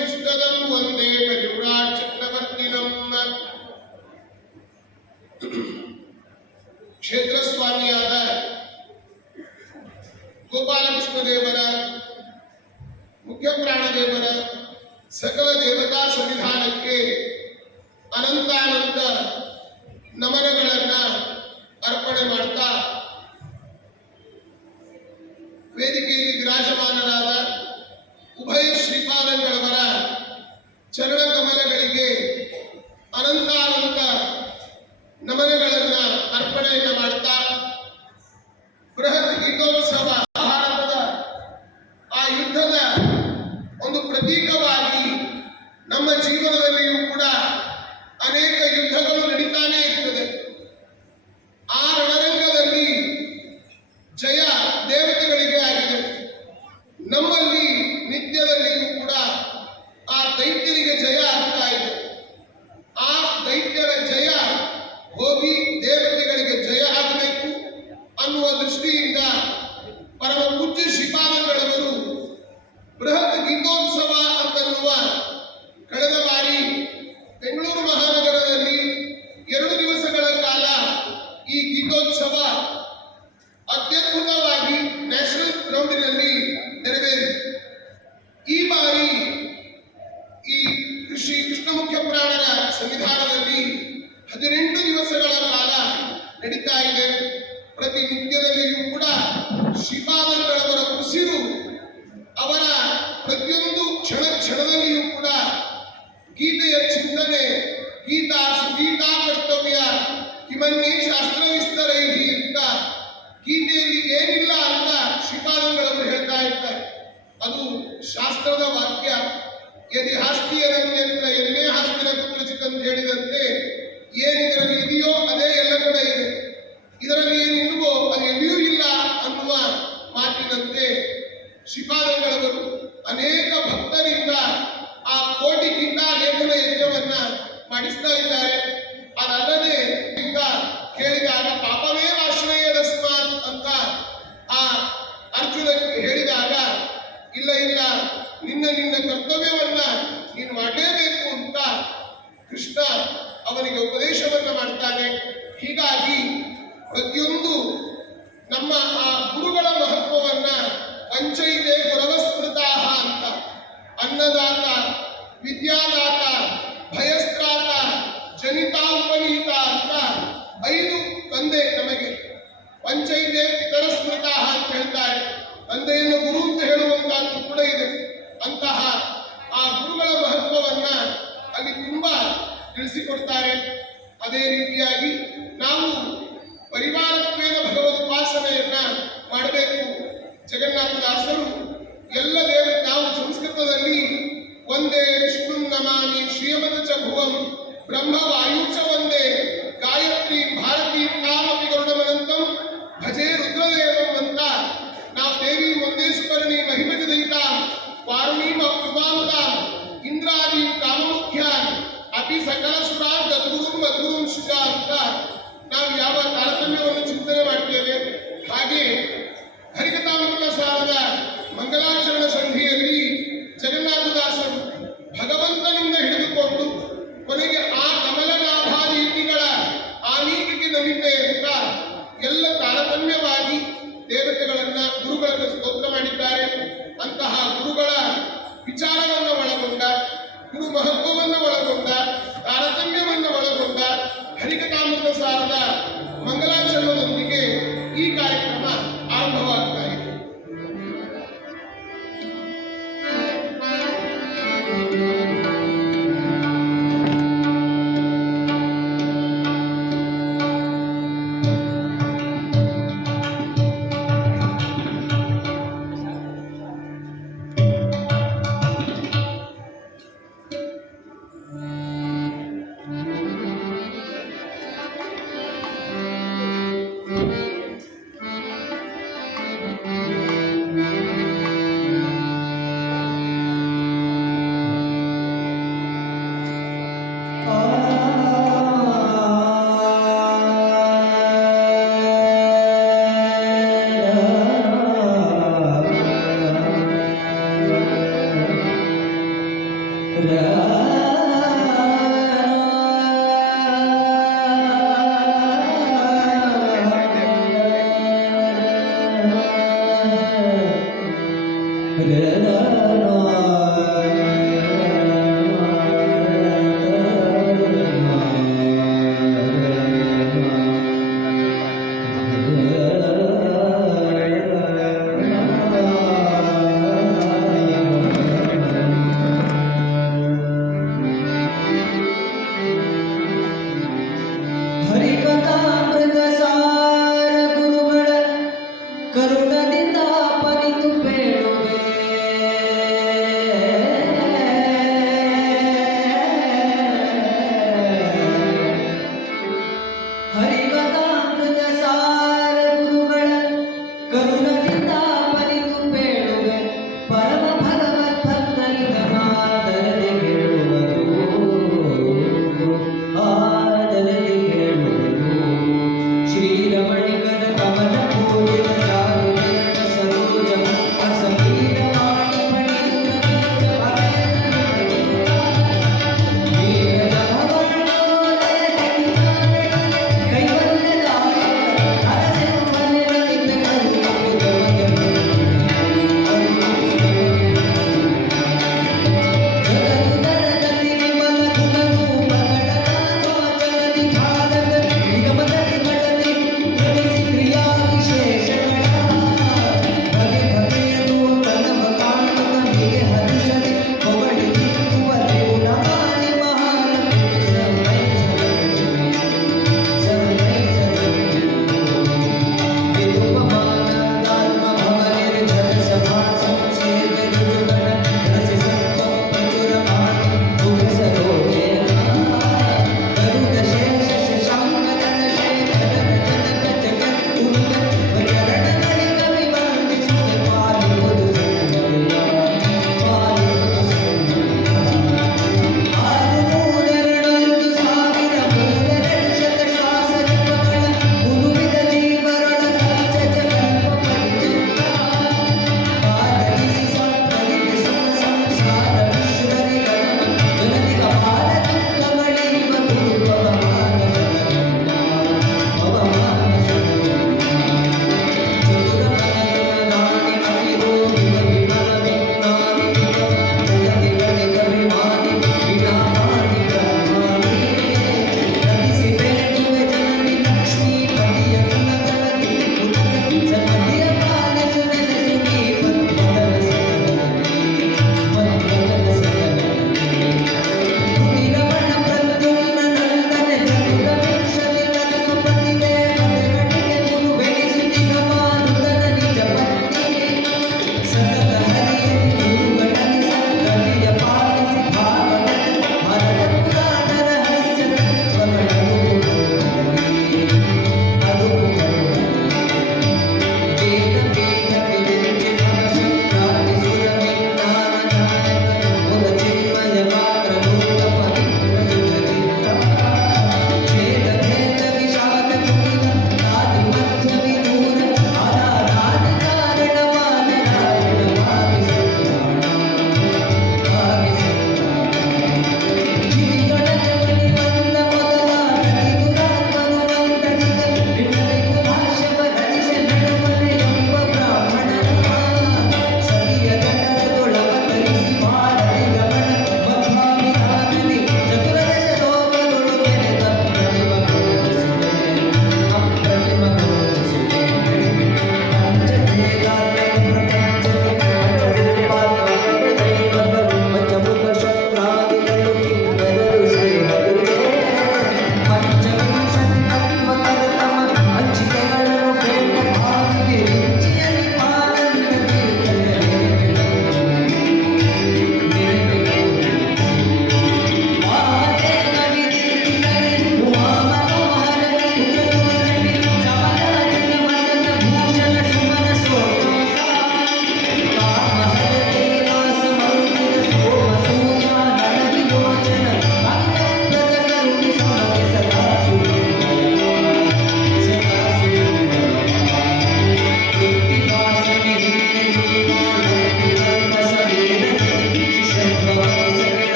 ನಿಷ್ಠದಂ ವಂದೇ ಪರಿವ್ರಾಟ್ ಚಕ್ರವರ್ತಿನಂ. ಕ್ಷೇತ್ರ ಸ್ವಾಮಿಯಾದ ಗೋಪಾಲಕೃಷ್ಣ ದೇವರ, ಮುಖ್ಯ ಪ್ರಾಣದೇವರ ಸಕಲ ದೇವತಾ ಸನ್ನಿಧಾನಕ್ಕೆ ಅನಂತಾನಂತ ನಮನಗಳನ್ನ ಅರ್ಪಣೆ ಮಾಡ್ತಾ, ವೇದಿಕೆಯಲ್ಲಿ ವಿರಾಜಮಾನರಾದ ಉಭಯ ಶ್ರೀಪಾದಂಗಳವರ ಚರಣ ಕಮಲಗಳಿಗೆ ಅನಂತಾನಂತ ನಮನಗಳನ್ನ ಅರ್ಪಣೆಯನ್ನು ಮಾಡ್ತಾ, ಬೃಹತ್ ಗೀತೋತ್ಸವ ಭಾರತದ ಆ ಯುದ್ಧದ ಒಂದು ಪ್ರತೀಕವಾಗಿ ನಮ್ಮ ಜೀವನದಲ್ಲಿಯೂ ಕೂಡ ಅನೇಕ ಯುದ್ಧಗಳು ನಡೀತಾನೇ ಇರ್ತದೆ. ಆ ರಣರಂಗದಲ್ಲಿ ಜಯ ದೇವತೆಗಳಿಗೆ ಆಗಿದೆ. ನಮ್ಮಲ್ಲಿ ನಿತ್ಯದಲ್ಲಿಯೂ ಕೂಡ ಆ ದೈತ್ಯರಿಗೆ ಜಯ ಆಗ್ತಾ ಇದೆ. ಆ ದೈತ್ಯರ ಜಯ ಹೋಗಿ ದೇವತೆಗಳಿಗೆ ಜಯ ಆಗಬೇಕು ಅನ್ನುವ ದೃಷ್ಟಿಯಿಂದ ಪರಮ ಪೂಜ್ಯ ಶ್ರೀಪಾದಂಗಳವರು ಬೃಹತ್ ಗೀತೋತ್ಸವ ಅಂತನ್ನುವ ಕಳೆದ ಬಾರಿ ಬೆಂಗಳೂರು ಮಹಾನಗರದಲ್ಲಿ 2 ದಿವಸಗಳ ಕಾಲ ಈ ಗೀತೋತ್ಸವ ಅತ್ಯದ್ಭುತವಾಗಿ ನ್ಯಾಷನಲ್ ಗ್ರೌಂಡಿನಲ್ಲಿ ನೆರವೇರಿತು. ಈ ಬಾರಿ ಈ ಶ್ರೀ ಕೃಷ್ಣ ಮುಖ್ಯ ಪ್ರಾಣರ ಸನ್ನಿಧಾನದಲ್ಲಿ 18 ದಿವಸಗಳ ಕಾಲ ನಡೀತಾ ಇದೆ. ಪ್ರತಿನಿತ್ಯದಲ್ಲಿಯೂ ಕೂಡ ಶ್ರೀಪಾದಂಗಳವರ ಉಸಿರು, ಅವರ ಪ್ರತಿಯೊಂದು ಕ್ಷಣದಲ್ಲಿಯೂ ಕೂಡ ಗೀತೆಯ ಚಿಂತನೆ, ಗೀತಾ ಸುಗೀತಾ ಕರ್ತವ್ಯ ಕಿಮನ್ನೇ ಶಾಸ್ತ್ರ ವಿಸ್ತರೈಹಿ ಅಂತ ಗೀತೆಯಲ್ಲಿ ಏನಿಲ್ಲ ಅಂತ ಶ್ರೀಪಾದಂಗಳವರು ಹೇಳ್ತಾ ಇರ್ತಾರೆ. ಅದು ಶಾಸ್ತ್ರದ ವಾಕ್ಯ. ಯದಿ ಹಾಸ್ತಿಯದಂತ್ರ ಎನ್ನೇ ಹಾಸ್ತಿನ ಕುತ್ರಚಿತ್ ಅಂತ ಹೇಳಿದಂತೆ ಏನಿದರಲ್ಲಿ ಇದೆಯೋ ಅದೇ ಎಲ್ಲ ಕಡೆ ಇದೆ, ಇದರಲ್ಲಿ ಏನಿಲ್ವೋ ಅದು ಎಲ್ಲಿಯೂ ಇಲ್ಲ ಅನ್ನುವ ಮಾತಿನಂತೆ ಶ್ರೀಪಾದಂಗಳವರು ಅನೇಕ ಭಕ್ತರಿಂದ ಆ ಕೋಟಿ ಗೀತಾ ಲೇಖನ ಯಜ್ಞವನ್ನ ಮಾಡಿಸ್ತಾ ಇದ್ದಾರೆ. ಅದಲ್ಲದೆ ಕೇಳಿದಾಗ ಪಾಪವೇ ಆಶ್ರಯದಸ್ಮಾತ್ ಅಂತ ಆ ಅರ್ಜುನ ಹೇಳಿದಾಗ, ಇಲ್ಲ ಇಲ್ಲ, ನಿನ್ನ ಕರ್ತವ್ಯವನ್ನ ನೀನು ಮಾಡಲೇಬೇಕು ಅಂತ ಕೃಷ್ಣ ಅವನಿಗೆ ಉಪದೇಶವನ್ನ ಮಾಡ್ತಾನೆ. ಹೀಗಾಗಿ ಪ್ರತಿಯೊಂದು ನಮ್ಮ ಆ ಗುರುಗಳ ಮಹತ್ವವನ್ನ ಪಂಚೈತೆ ಗುರವಸ್ಮೃತಾಹ ಅಂತ, ಅನ್ನದಾತ, ವಿದ್ಯಾದಾತ, ಭಯಸ್ತ್ರಾತ, ಜನಿತಾಲ್ಪನೀತ ಅಂತ 5 ತಂದೆ ನಮಗೆ. ಪಂಚೈತೆ ಪಿತರ ಸ್ಮೃತಾಹ ಅಂತ ಹೇಳ್ತಾರೆ. ತಂದೆಯನ್ನು ಗುರು ಅಂತ ಹೇಳುವಂತಹದ್ದು ಕೂಡ ಇದೆ. ಅಂತಹ ಆ ಗುರುಗಳ ಮಹತ್ವವನ್ನ ಅಲ್ಲಿ ತುಂಬಾ ತಿಳಿಸಿಕೊಡ್ತಾರೆ. ಅದೇ ರೀತಿಯಾಗಿ ನಾವು ಪರಿವಾರತ್ವೇನ ಭಗವದುಪಾಸನೆಯನ್ನ ಮಾಡಬೇಕು. ಜಗನ್ನಾಥದಾಸರು ಎಲ್ಲ ನಾವು ಸಂಸ್ಕೃತದಲ್ಲಿ ಒಂದೇ ವಿಷ್ಣು ನಮಾಮಿ ಶ್ರೀಯಮತ ಚ ಭುವಂ ಬ್ರಹ್ಮ ವಾಯು ಚ ಒಂದೇ ಗಾಯತ್ರಿ ಭಾರತೀ ಕಾಮಪಿ ಗರುಡಮನಂತಂ ಭಜೆ ರುದ್ರದೇವಂ ಅಂತ ನಾವು ದೇವಿ ಮೊಂದೇಶ್ವರನಿ ಮಹಿಮಜ ದಯಿತಾ ವಾರುಣೀಂ ಅಪ್ಯುಪಾಮತಾಂ ಇಂದ್ರಾದಿ ಕಾಮಮುಖ್ಯಾನ್ ಅಪಿ ಸಕಲ ಸುರಾ ಗದ್ಗುರುಂ ಮದ್ಗುರುಂ ಶುಚ ಅಂತ ನಾವು ಯಾವ ತಾರತಮ್ಯವನ್ನು ಚಿಂತನೆ ಮಾಡ್ತೇವೆ. ಹಾಗೆ ಹರಿಕಥಾಮೃತ ಸಾರದ ಮಂಗಲಾಚರಣ ಸಂಧಿಯಲ್ಲಿ ಜಗನ್ನಾಥದಾಸರು ಭಗವಂತನಿಂದ ಹಿಡಿದುಕೊಂಡು ಕೊನೆಗೆ ಆ ಕಮಲನಾಭಾರೀತಿಗಳ ಆನೀತಿಗೆ ನಮಿತೆ ಅಂತ ಎಲ್ಲ ತಾರತಮ್ಯವಾಗಿ ದೇವತೆಗಳನ್ನ, ಗುರುಗಳನ್ನು ಸ್ತೋತ್ರ ಮಾಡಿದ್ದಾರೆ. ಅಂತಹ ಗುರುಗಳ ವಿಚಾರವನ್ನು ಒಳಗೊಂಡ, ಗುರು ಮಹತ್ವವನ್ನು ಒಳಗೊಂಡ, ತಾರತಮ್ಯವನ್ನು ಒಳಗೊಂಡ ಹರಿಕಥಾಮೃತ ಸಾರದ ಮಂಗಲಾಚರಣದೊಂದಿಗೆ ಈ ಕಾರ್ಯಕ್ರಮ ಆರಂಭವಾಗ್ತಾ ಇದೆ. ಹರಿಕಥಾಮೃತ ಸಾರ ಗುರುಗಳ ಕರುಣದಿಂದ ಪನಿತು ಬೇಡುವೆ. ಹರಿಕಥಾಮೃತ ಸಾರ ಗುರುಗಳ ಕರುಣದಿಂದ ಪನಿತು ಬೇಡುವೆ. ಪರಮ ಭಗವತ್ ಭಕ್ತರಿಗನಾದರದೆ ಕೇಳುವರು, ಆದರದೆ ಕೇಳುವರು. ಶ್ರೀರಮಣಿಗನ ಕಮಲ ಪೂಜಿತ ಚಾರುಲಯ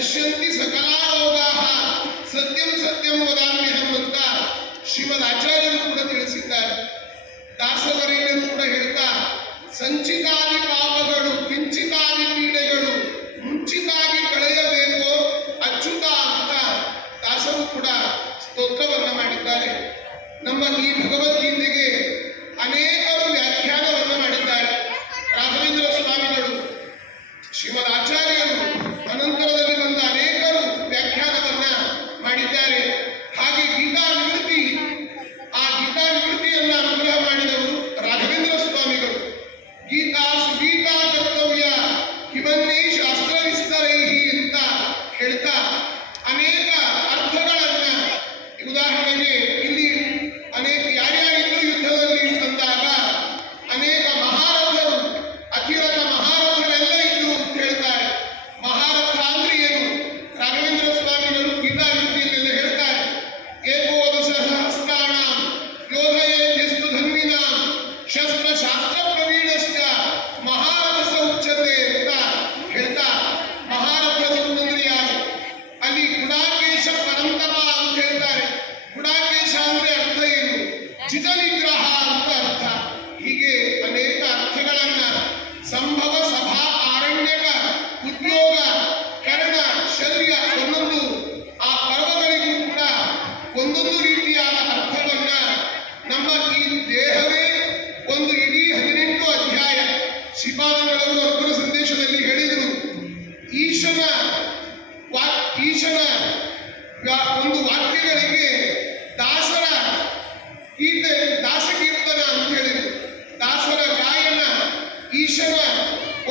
ನಶ್ಯಂತಿ ಸಕಲಾ ರೋಗಾಃ ಸತ್ಯಂ ಸತ್ಯಂ ವದಾಮ್ಯಹಂ ಅಂತ ಶ್ರೀಮದ್ ಆಚಾರ್ಯರು ಕೂಡ ತಿಳಿಸಿದ್ದಾರೆ. ದಾಸವರೇಣ್ಯರು ಕೂಡ ಹೇಳ್ತಾ ಸಂಚಿತಾದಿ ಪಾಪಗಳು ಕಿಂಚಿತಾದಿ ಪೀಡೆಗಳು ಮುಂಚಿತಾಗಿ ಕಳೆಯಬೇಕು ಅಚ್ಯುತ ಅಂತ ದಾಸರು ಕೂಡ ಸ್ತೋತ್ರವನ್ನ ಮಾಡಿದ್ದಾರೆ. ನಮ್ಮ ಈ ಭಗವದ್ಗೀತೆಗೆ ಅನೇಕರು ವ್ಯಾಖ್ಯಾನವನ್ನ ಮಾಡಿದ್ದಾರೆ. ರಾಘವೇಂದ್ರ ಸ್ವಾಮಿಗಳು, ಶ್ರೀಮದ್ ಆಚಾರ್ಯರು, ಅನಂತರದಲ್ಲಿ ಬಂದ ಅನೇಕರು ವ್ಯಾಖ್ಯಾನವನ್ನ ಮಾಡಿದ್ದಾರೆ. ಹಾಗೆ ಗೀತಾ ವಿವೃತಿ, ಆ ಗೀತಾ ವಿವೃತಿಯನ್ನ ಅನುಗ್ರಹ ಮಾಡಿದವರು ರಾಘವೇಂದ್ರ ಸ್ವಾಮಿಗಳು. ಗೀತಾ ಸುಗೀತಾ ಕರ್ತವ್ಯ ಕಿವನ್ನೈ ಶಾಸ್ತ್ರ ವಿಸ್ತರೈಹಿ ಅಂತ ಹೇಳ್ತಾ ಅನೇಕ ಅರ್ಥಗಳನ್ನ, ಉದಾಹರಣೆಗೆ ಇಲ್ಲಿ ಅನೇಕ ಯಾರ್ಯಾರಿಗೂ ಯುದ್ಧದಲ್ಲಿ ತಂದಾಗ ಅನೇಕ ಮಹಾರಥರು, ಅಖಿಲಕ ಮಹಾರಥರೆಲ್ಲ ಇದ್ರು ಅಂತ ಹೇಳ್ತಾರೆ. ಮಹಾರಥ ಅಂದ್ರೆ ಏನು? ರಾಘವೇಂದ್ರ ಸ್ವಾಮಿಗಳು ಗೀತಾ ವಿವೃತ್ತಿಯಲ್ಲೆಲ್ಲ ಹೇಳ್ತಾರೆ. ಏಕೋದಶ ಸಹಸ್ರಾಣ ಯೋಧಯೇಸ್ತು ಧನ್ವಿನಾಂ ಶಸ್ತ್ರ ಶಾಸ್ತ್ರ ಪ್ರವೀಣಶ್ಚ ಮಹಾರಥ ಉಚ್ಯತೆ ಅಂತ ಹೇಳ್ತಾ, ಮಹಾರಥರು ಅಂತಂದ್ರೆ ಯಾರು? ಅಲ್ಲಿ ಗುಡಾಕೇಶ ಪರಂತಪ ಅಂತ ಹೇಳ್ತಾರೆ. ಗುಡಾಕೇಶ ಅಂದ್ರೆ ಅರ್ಥ ಏನು? ಜಿತ ನಿಗ್ರಹ ಅಂತ ಅರ್ಥ. ಹೀಗೆ ಅನೇಕ ಅರ್ಥಗಳನ್ನ ಸಂಭವ ಸಭಾ ಆರಣ್ಯಕ ಉದ್ಯೋಗ ಕರ್ಣ ಶಲ್ಯ ಒಂದೊಂದು ಆ ಪರ್ವಗಳಿಗೂ ಕೂಡ ಒಂದೊಂದು ರೀತಿಯಾದ ಅರ್ಥವನ್ನ ನಮ್ಮ ಈ ದೇಹವೇ ಒಂದು ಇಡೀ 18 ಅಧ್ಯಾಯ ಶ್ರೀಪಾದಂಗಳವರು ಅದ್ಭುತ ಸಂದೇಶದಲ್ಲಿ ಹೇಳಿದರು. ಈಶನ ಒಂದು ವಾಕ್ಯಗಳಿಗೆ ದಾಸರ ಗೀತೆ, ದಾಸಕೀರ್ತನ ಅಂತ ಹೇಳಿದರು. ದಾಸರ ಗಾಯನ ಈಶನ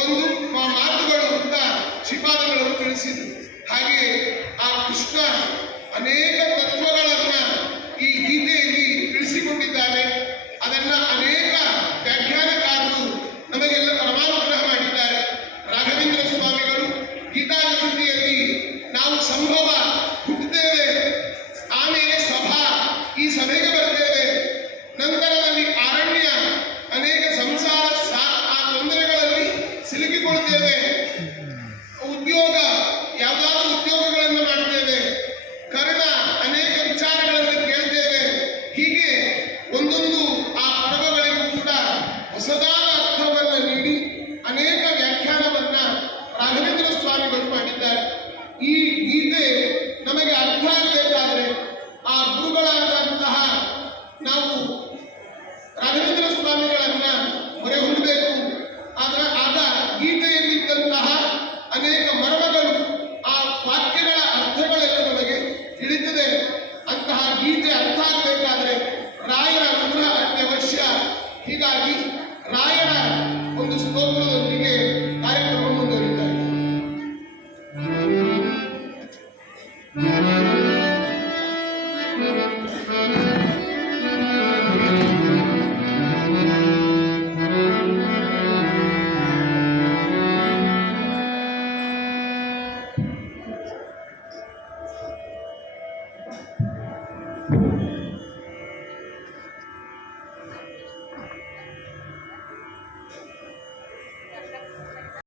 ಒಂದು ಮಾತುಗಳು ಅಂತ ಶ್ರೀಪಾದಂಗಳವರು ತಿಳಿಸಿದರು. ಹಾಗೆ ಆ ಕೃಷ್ಣ ಅನೇಕ ತತ್ವಗಳನ್ನ ಈ ಗೀತೆಯಲ್ಲಿ ತಿಳಿಸಿಕೊಂಡಿದ್ದಾನೆ. ಅದನ್ನ ಅನೇಕ ವ್ಯಾಖ್ಯಾನಕಾರರು ನಮಗೆಲ್ಲ ಪರಮಾನುಗ್ರಹ ಮಾಡಿದ್ದಾರೆ. ರಾಘವೇಂದ್ರ ಸ್ವಾಮಿಗಳು ಗೀತಾ ವಿವೃತ್ತಿಯಲ್ಲಿ ನಾವು ಸಂಭವ ಹುಟ್ಟುತ್ತೇವೆ, ಆಮೇಲೆ ಸಭಾ, ಈ ಸಭೆಗೆ ಬರ್ತೇವೆ, ನಂತರದಲ್ಲಿ ಅರಣ್ಯ, ಅನೇಕ ಸಂಸಾರ ಆ ತೊಂದರೆಗಳಲ್ಲಿ ಸಿಲುಕಿಕೊಳ್ತೇವೆ, ಉದ್ಯೋಗ, ಯಾವುದಾದ್ರೂ ಉದ್ಯೋಗಗಳನ್ನು ಮಾಡ್ತೇವೆ, ಕರ್ಣ, ಅನೇಕ ವಿಚಾರಗಳನ್ನು ಕೇಳ್ತೇವೆ. ಹೀಗೆ ಒಂದೊಂದು ಆ ಪರ್ವಗಳಿಗೂ ಕೂಡ ಹೊಸದಾದ ಅರ್ಥವನ್ನ ನೀಡಿ ಅನೇಕ ವ್ಯಾಖ್ಯಾನವನ್ನ ರಾಘವೇಂದ್ರ ಸ್ವಾಮಿಗಳು ಮಾಡಿದ್ದಾರೆ. ಈ ಗೀತೆ ನಮಗೆ ಅರ್ಥ ಆಗಬೇಕಾದ್ರೆ ಆ ಗುರುಗಳಾದಂತಹ ನಾವು